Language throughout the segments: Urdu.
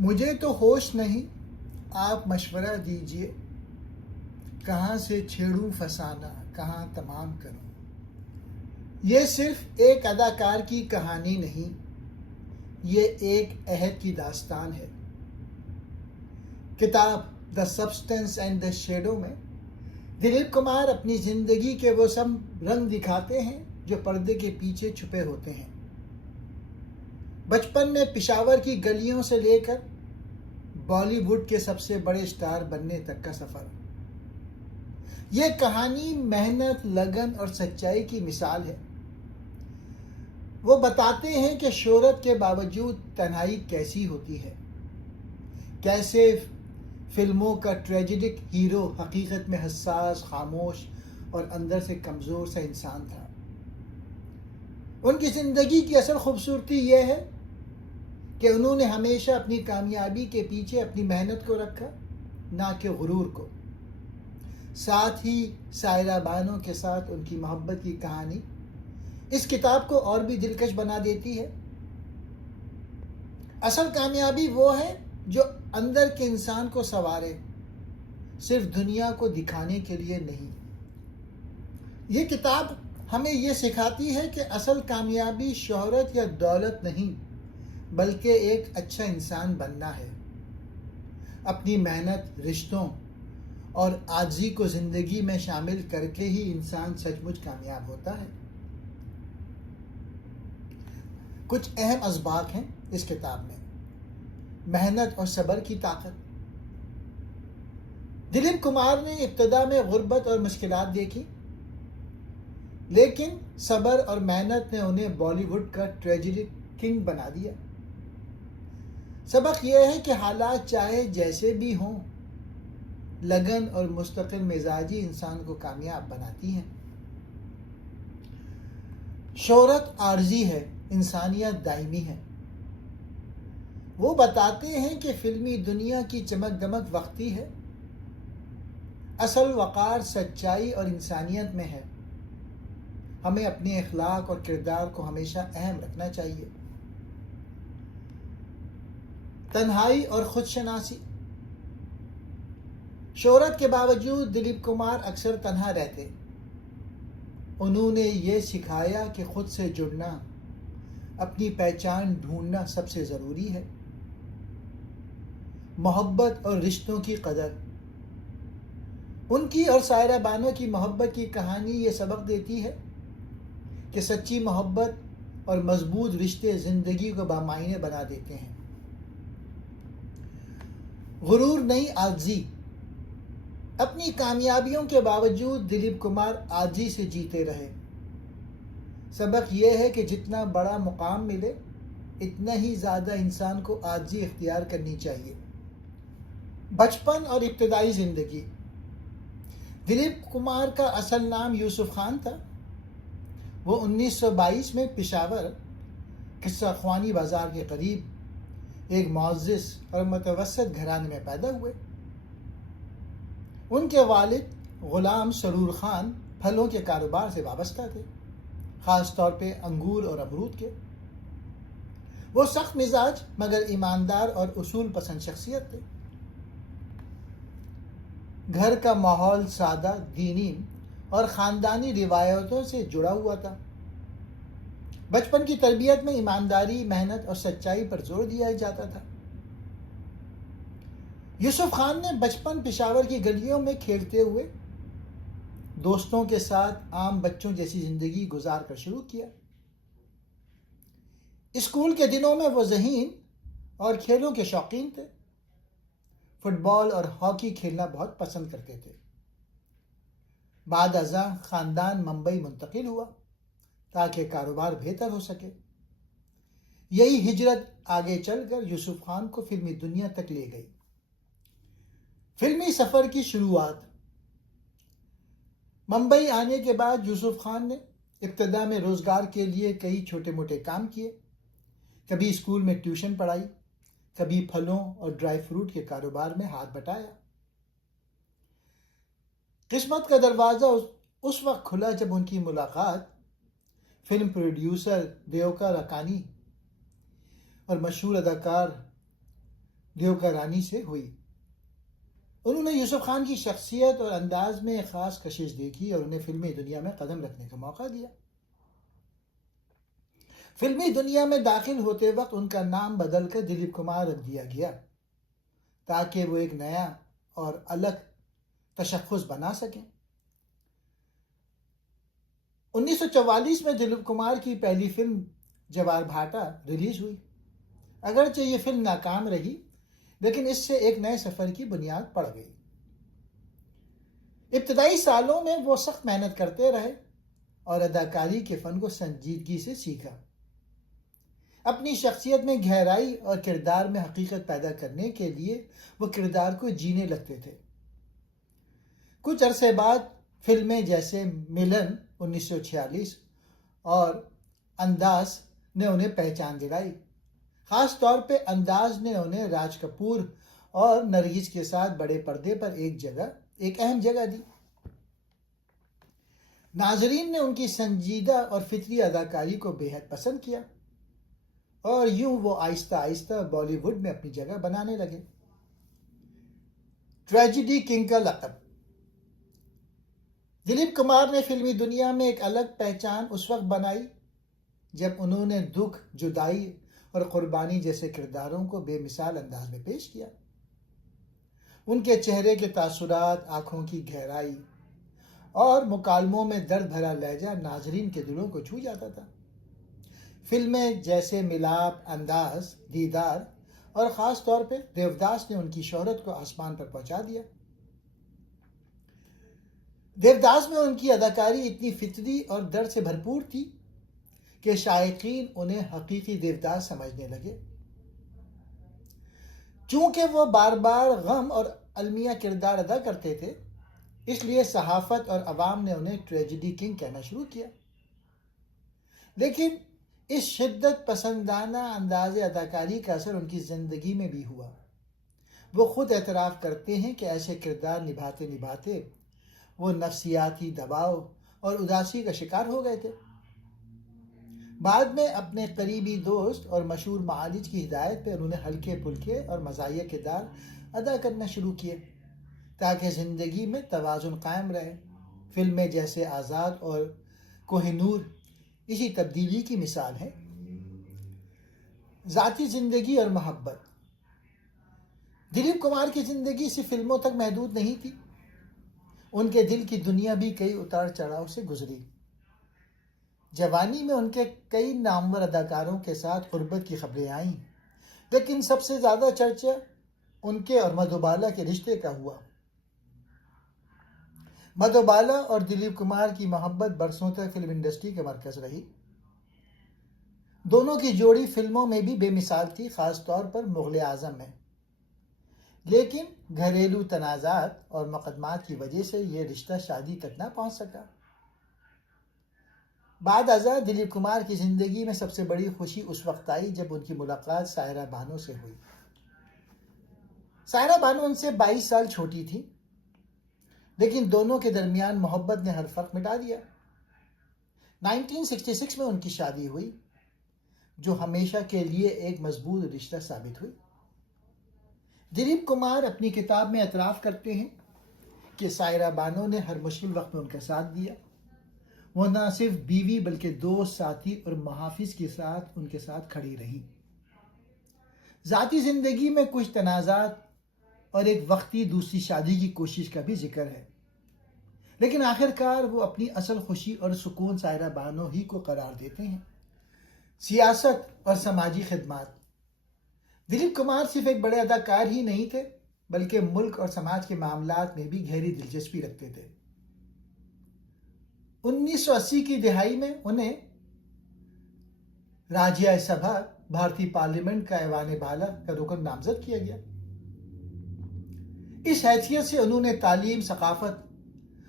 مجھے تو ہوش نہیں، آپ مشورہ دیجئے، کہاں سے چھیڑوں فسانہ، کہاں تمام کروں۔ یہ صرف ایک اداکار کی کہانی نہیں، یہ ایک عہد کی داستان ہے۔ کتاب دا سبسٹنس اینڈ دا شیڈو میں دلیپ کمار اپنی زندگی کے وہ سب رنگ دکھاتے ہیں جو پردے کے پیچھے چھپے ہوتے ہیں۔ بچپن میں پشاور کی گلیوں سے لے کر بالی ووڈ کے سب سے بڑے اسٹار بننے تک کا سفر۔ یہ کہانی محنت، لگن اور سچائی کی مثال ہے۔ وہ بتاتے ہیں کہ شہرت کے باوجود تنہائی کیسی ہوتی ہے، کیسے فلموں کا ٹریجڈک ہیرو حقیقت میں حساس، خاموش اور اندر سے کمزور سا انسان تھا۔ ان کی زندگی کی اصل خوبصورتی یہ ہے کہ انہوں نے ہمیشہ اپنی کامیابی کے پیچھے اپنی محنت کو رکھا، نہ کہ غرور کو۔ ساتھ ہی سائرہ بانو کے ساتھ ان کی محبت کی کہانی اس کتاب کو اور بھی دلکش بنا دیتی ہے۔ اصل کامیابی وہ ہے جو اندر کے انسان کو سنوارے، صرف دنیا کو دکھانے کے لیے نہیں۔ یہ کتاب ہمیں یہ سکھاتی ہے کہ اصل کامیابی شہرت یا دولت نہیں، بلکہ ایک اچھا انسان بننا ہے۔ اپنی محنت، رشتوں اور عاجزی کو زندگی میں شامل کر کے ہی انسان سچ مچ کامیاب ہوتا ہے۔ کچھ اہم اسباق ہیں اس کتاب میں۔ محنت اور صبر کی طاقت۔ دلیپ کمار نے ابتدا میں غربت اور مشکلات دیکھی، لیکن صبر اور محنت نے انہیں بالی ووڈ کا ٹریجڈک کنگ بنا دیا۔ سبق یہ ہے کہ حالات چاہے جیسے بھی ہوں، لگن اور مستقل مزاجی انسان کو کامیاب بناتی ہیں۔ شہرت عارضی ہے، انسانیت دائمی ہے۔ وہ بتاتے ہیں کہ فلمی دنیا کی چمک دمک وقتی ہے، اصل وقار سچائی اور انسانیت میں ہے۔ ہمیں اپنے اخلاق اور کردار کو ہمیشہ اہم رکھنا چاہیے۔ تنہائی اور خود شناسی۔ شہرت کے باوجود دلیپ کمار اکثر تنہا رہتے۔ انہوں نے یہ سکھایا کہ خود سے جڑنا، اپنی پہچان ڈھونڈنا سب سے ضروری ہے۔ محبت اور رشتوں کی قدر۔ ان کی اور سائرہ بانو کی محبت کی کہانی یہ سبق دیتی ہے کہ سچی محبت اور مضبوط رشتے زندگی کو بامعنی بنا دیتے ہیں۔ غرور نہیں، عاجزی۔ اپنی کامیابیوں کے باوجود دلیپ کمار عاجزی سے جیتے رہے۔ سبق یہ ہے کہ جتنا بڑا مقام ملے، اتنا ہی زیادہ انسان کو عاجزی اختیار کرنی چاہیے۔ بچپن اور ابتدائی زندگی۔ دلیپ کمار کا اصل نام یوسف خان تھا۔ وہ 1922 میں پشاور، قصہ خوانی بازار کے قریب ایک معزز اور متوسط گھرانے میں پیدا ہوئے۔ ان کے والد غلام سرور خان پھلوں کے کاروبار سے وابستہ تھے، خاص طور پہ انگور اور امرود کے۔ وہ سخت مزاج مگر ایماندار اور اصول پسند شخصیت تھے۔ گھر کا ماحول سادہ، دینی اور خاندانی روایتوں سے جڑا ہوا تھا۔ بچپن کی تربیت میں ایمانداری، محنت اور سچائی پر زور دیا جاتا تھا۔ یوسف خان نے بچپن پشاور کی گلیوں میں کھیلتے ہوئے دوستوں کے ساتھ عام بچوں جیسی زندگی گزار کر شروع کیا۔ اسکول کے دنوں میں وہ ذہین اور کھیلوں کے شوقین تھے۔ فٹ بال اور ہاکی کھیلنا بہت پسند کرتے تھے۔ بعد ازاں خاندان ممبئی منتقل ہوا تاکہ کاروبار بہتر ہو سکے۔ یہی ہجرت آگے چل کر یوسف خان کو فلمی دنیا تک لے گئی۔ فلمی سفر کی شروعات۔ ممبئی آنے کے بعد یوسف خان نے ابتدا میں روزگار کے لیے کئی چھوٹے موٹے کام کیے۔ کبھی اسکول میں ٹیوشن پڑھائی، کبھی پھلوں اور ڈرائی فروٹ کے کاروبار میں ہاتھ بٹایا۔ قسمت کا دروازہ اس وقت کھلا جب ان کی ملاقات فلم پروڈیوسر دیوکا رکانی اور مشہور اداکار دیوکا رانی سے ہوئی۔ انہوں نے یوسف خان کی شخصیت اور انداز میں ایک خاص کشش دیکھی اور انہیں فلمی دنیا میں قدم رکھنے کا موقع دیا۔ فلمی دنیا میں داخل ہوتے وقت ان کا نام بدل کر دلیپ کمار رکھ دیا گیا تاکہ وہ ایک نیا اور الگ تشخص بنا سکیں۔ 1944 میں دلیپ کمار کی پہلی فلم جوار بھاٹا ریلیز ہوئی۔ اگرچہ یہ فلم ناکام رہی لیکن اس سے ایک نئے سفر کی بنیاد پڑ گئی۔ ابتدائی سالوں میں وہ سخت محنت کرتے رہے اور اداکاری کے فن کو سنجیدگی سے سیکھا۔ اپنی شخصیت میں گہرائی اور کردار میں حقیقت پیدا کرنے کے لیے وہ کردار کو جینے لگتے تھے۔ کچھ عرصے بعد فلمیں جیسے ملن 1946 اور انداز نے انہیں پہچان دلائی۔ خاص طور پہ انداز نے انہیں راج کپور اور نرگس کے ساتھ بڑے پردے پر ایک اہم جگہ دی۔ ناظرین نے ان کی سنجیدہ اور فطری اداکاری کو بے حد پسند کیا اور یوں وہ آہستہ آہستہ بالی ووڈ میں اپنی جگہ بنانے لگے۔ ٹریجڈی کنگ کا لقب۔ دلیپ کمار نے فلمی دنیا میں ایک الگ پہچان اس وقت بنائی جب انہوں نے دکھ، جدائی اور قربانی جیسے کرداروں کو بے مثال انداز میں پیش کیا۔ ان کے چہرے کے تاثرات، آنکھوں کی گہرائی اور مکالموں میں درد بھرا لہجہ ناظرین کے دلوں کو چھو جاتا تھا۔ فلمیں جیسے ملاپ، انداز، دیدار اور خاص طور پہ دیوداس نے ان کی شہرت کو آسمان پر پہنچا دیا۔ دیوداس میں ان کی اداکاری اتنی فطری اور درد سے بھرپور تھی کہ شائقین انہیں حقیقی دیوداس سمجھنے لگے۔ چونکہ وہ بار بار غم اور المیہ کردار ادا کرتے تھے، اس لیے صحافت اور عوام نے انہیں ٹریجڈی کنگ کہنا شروع کیا۔ لیکن اس شدت پسندانہ انداز اداکاری کا اثر ان کی زندگی میں بھی ہوا۔ وہ خود اعتراف کرتے ہیں کہ ایسے کردار نبھاتے نبھاتے وہ نفسیاتی دباؤ اور اداسی کا شکار ہو گئے تھے۔ بعد میں اپنے قریبی دوست اور مشہور معالج کی ہدایت پہ انہوں نے ہلکے پھلکے اور مزاحیہ کردار ادا کرنا شروع کیے تاکہ زندگی میں توازن قائم رہے۔ فلمیں جیسے آزاد اور کوہ نور اسی تبدیلی کی مثال ہے۔ ذاتی زندگی اور محبت۔ دلیپ کمار کی زندگی صرف فلموں تک محدود نہیں تھی، ان کے دل کی دنیا بھی کئی اتار چڑھاؤ سے گزری۔ جوانی میں ان کے کئی نامور اداکاروں کے ساتھ قربت کی خبریں آئیں، لیکن سب سے زیادہ چرچا ان کے اور مدھوبالا کے رشتے کا ہوا۔ مدھوبالا اور دلیپ کمار کی محبت برسوں تک فلم انڈسٹری کا مرکز رہی۔ دونوں کی جوڑی فلموں میں بھی بے مثال تھی، خاص طور پر مغل اعظم میں۔ لیکن گھریلو تنازعات اور مقدمات کی وجہ سے یہ رشتہ شادی تک نہ پہنچ سکا۔ بعد ازاں دلیپ کمار کی زندگی میں سب سے بڑی خوشی اس وقت آئی جب ان کی ملاقات سائرہ بانو سے ہوئی۔ سائرہ بانو ان سے 22 سال چھوٹی تھی، لیکن دونوں کے درمیان محبت نے ہر فرق مٹا دیا۔ 1966 میں ان کی شادی ہوئی، جو ہمیشہ کے لیے ایک مضبوط رشتہ ثابت ہوئی۔ دلیپ کمار اپنی کتاب میں اعتراف کرتے ہیں کہ سائرہ بانو نے ہر مشکل وقت میں ان کا ساتھ دیا۔ وہ نہ صرف بیوی بلکہ دوست، ساتھی اور محافظ کے ساتھ ان کے ساتھ کھڑی رہی۔ ذاتی زندگی میں کچھ تنازعات اور ایک وقتی دوسری شادی کی کوشش کا بھی ذکر ہے، لیکن آخر کار وہ اپنی اصل خوشی اور سکون سائرہ بانو ہی کو قرار دیتے ہیں۔ سیاست اور سماجی خدمات۔ دلیپ کمار صرف ایک بڑے اداکار ہی نہیں تھے بلکہ ملک اور سماج کے معاملات میں بھی گہری دلچسپی رکھتے تھے۔ 1980 کی دہائی میں انہیں راجیہ سبھا، بھارتی پارلیمنٹ کا ایوان بالا کا رکن نامزد کیا گیا۔ اس حیثیت سے انہوں نے تعلیم، ثقافت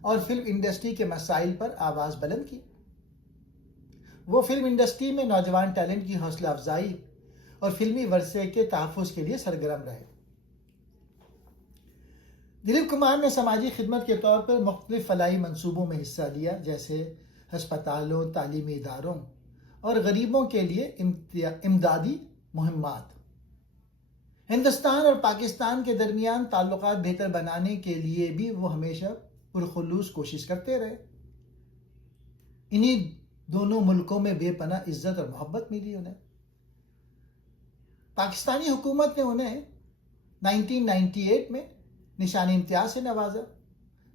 اور فلم انڈسٹری کے مسائل پر آواز بلند کی۔ وہ فلم انڈسٹری میں نوجوان ٹیلنٹ کی حوصلہ افزائی اور فلمی ورثے کے تحفظ کے لیے سرگرم رہے۔ دلیپ کمار نے سماجی خدمت کے طور پر مختلف فلاحی منصوبوں میں حصہ لیا، جیسے ہسپتالوں، تعلیمی اداروں اور غریبوں کے لیے امدادی مہمات۔ ہندوستان اور پاکستان کے درمیان تعلقات بہتر بنانے کے لیے بھی وہ ہمیشہ پرخلوص کوشش کرتے رہے. انہی دونوں ملکوں میں بے پناہ عزت اور محبت ملی انہیں. پاکستانی حکومت نے انہیں 1998 میں نشان امتیاز سے نوازا،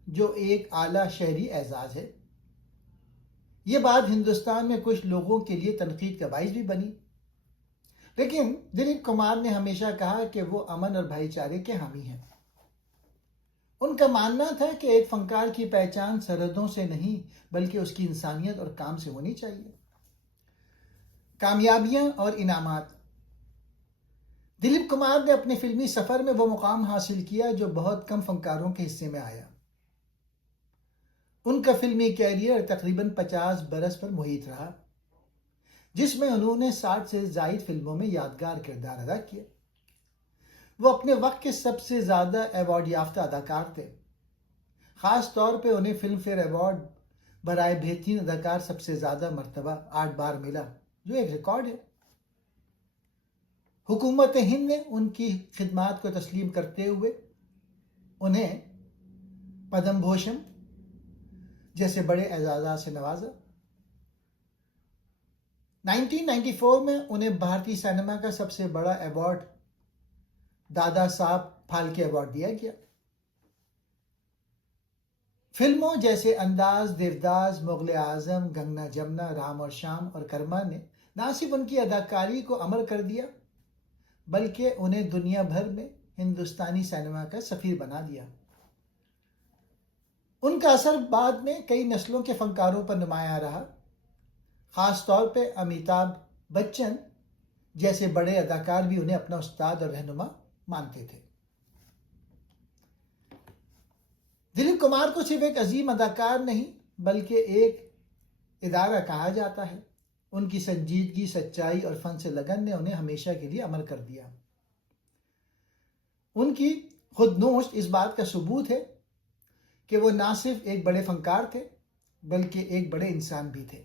جو ایک اعلیٰ شہری اعزاز ہے. یہ بات ہندوستان میں کچھ لوگوں کے لیے تنقید کا باعث بھی بنی، لیکن دلیپ کمار نے ہمیشہ کہا کہ وہ امن اور بھائی چارے کے حامی ہیں. ان کا ماننا تھا کہ ایک فنکار کی پہچان سرحدوں سے نہیں بلکہ اس کی انسانیت اور کام سے ہونی چاہیے. کامیابیاں اور انعامات. دلیپ کمار نے اپنے فلمی سفر میں وہ مقام حاصل کیا جو بہت کم فنکاروں کے حصے میں آیا. ان کا فلمی کیریئر تقریباً 50 برس پر محیط رہا، جس میں انہوں نے 60 سے زائد فلموں میں یادگار کردار ادا کیے. وہ اپنے وقت کے سب سے زیادہ ایوارڈ یافتہ اداکار تھے. خاص طور پہ انہیں فلم فیئر ایوارڈ برائے بہترین اداکار سب سے زیادہ مرتبہ 8 بار ملا، جو ایک ریکارڈ ہے. حکومت ہند نے ان کی خدمات کو تسلیم کرتے ہوئے انہیں پدم بھوشن جیسے بڑے اعزازات سے نوازا. 1994 میں انہیں بھارتی سینما کا سب سے بڑا ایوارڈ دادا صاحب پھالکے ایوارڈ دیا گیا. فلموں جیسے انداز، دیوداس، مغل اعظم، گنگنا جمنا، رام اور شام اور کرما نے نہ صرف ان کی اداکاری کو امر کر دیا بلکہ انہیں دنیا بھر میں ہندوستانی سینما کا سفیر بنا دیا. ان کا اثر بعد میں کئی نسلوں کے فنکاروں پر نمایاں رہا. خاص طور پہ امیتابھ بچن جیسے بڑے اداکار بھی انہیں اپنا استاد اور رہنما مانتے تھے. دلیپ کمار کو صرف ایک عظیم اداکار نہیں بلکہ ایک ادارہ کہا جاتا ہے. ان کی سنجیدگی، سچائی اور فن سے لگن نے انہیں ہمیشہ کے لیے امر کر دیا. ان کی خود نوشت اس بات کا ثبوت ہے کہ وہ نہ صرف ایک بڑے فنکار تھے بلکہ ایک بڑے انسان بھی تھے.